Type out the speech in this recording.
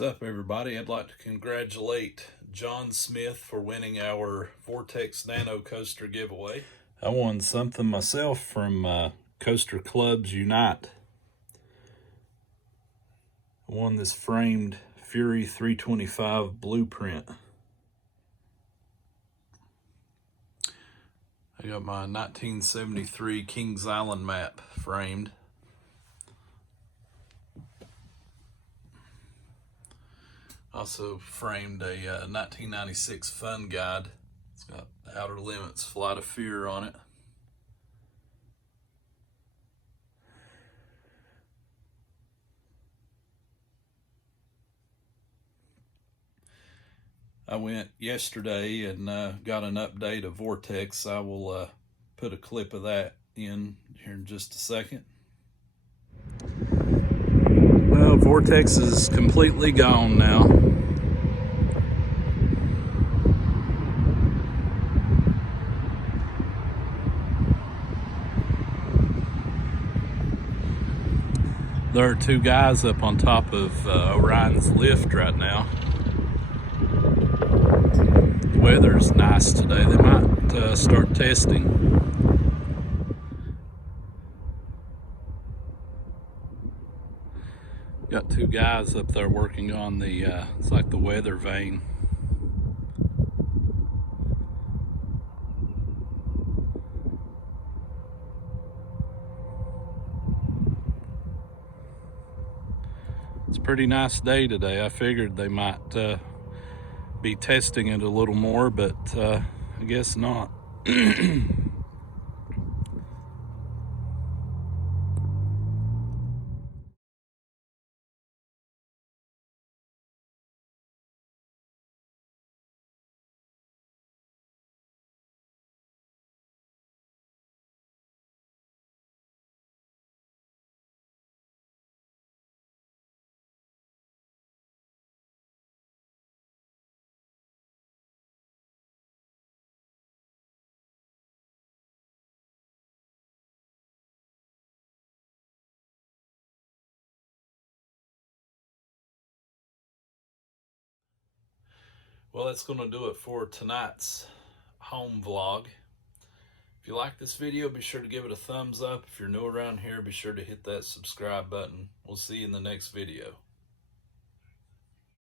What's up, everybody? I'd like to congratulate John Smith for winning our Vortex Nano Coaster giveaway. I won something myself from Coaster Clubs Unite. I won this framed Fury 325 blueprint. I got my 1973 Kings Island map framed. Also framed a 1996 fun guide. It's got Outer Limits Flight of Fear on it. I went yesterday and got an update of Vortex. I will put a clip of that in here in just a second. Well, Vortex is completely gone now. There are two guys up on top of Orion's lift right now. The weather's nice today. They might start testing. Got two guys up there working on the, it's like the weather vane. It's a pretty nice day today. I figured they might be testing it a little more, but I guess not. Well, that's going to do it for tonight's home vlog. If you like this video, be sure to give it a thumbs up. If you're new around here, be sure to hit that subscribe button. We'll see you in the next video.